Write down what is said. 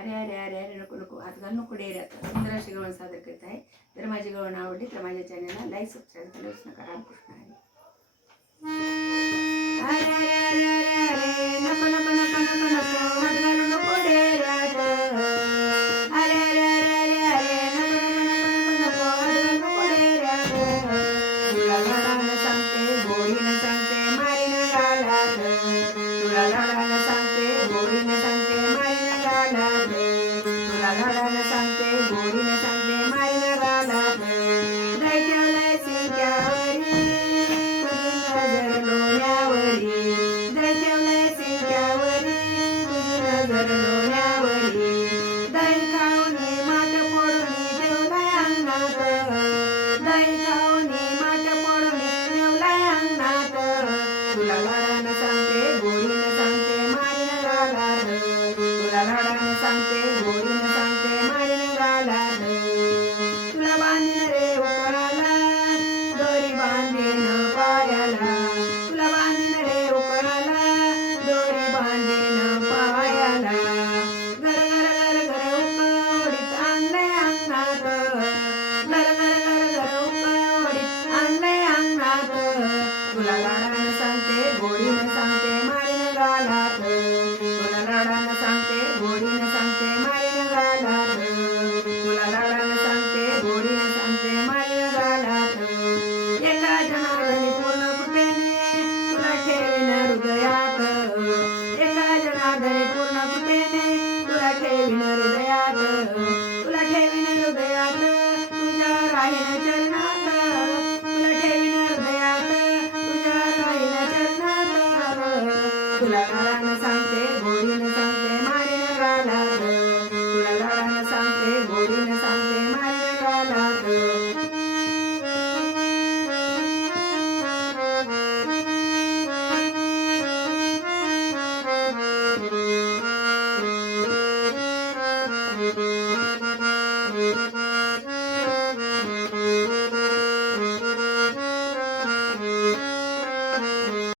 अरे अरे अरे अरे नको नको हात घाल नको डेऱ्यात. सुंदर अशी गवळण सादर करत आहे. जर माझी गवळण आवडली तर माझ्या चॅनलला लाईक सबस्क्राईब करायलाच नका. रामकृष्ण हरी. अरे अरे अरे अरे अरे नको नको नको नको नको हात घालू नको डेऱ्यात. अरे अरे अरे अरे अरे नको नको नको नको हात घालू नको डेऱ्यात. तुला धडानं सांगते गोडीनं सांगते मारीनं गालात. तुला धडानं सांगते गोडीनं सांगते मारीनं गालात. तुला धडानं सांगते गोडीनं सांगते मारीनं गालात. दही ठेवलंय सिंक्यावरी तुझी नजर लोण्यावरी. दही ठेवलंय सिंक्यावरी तुझी नजर लोण्यावरी. दही खाऊनी माठ फोडूनी ठेवलाय अंगणात. दही खाऊनी माठ फोडूनी ठेवलाय अंगणात. तुला धडानं सांगते गोडीनं सांगते मारीनं गालात. तुला धडानं सांगते गोडी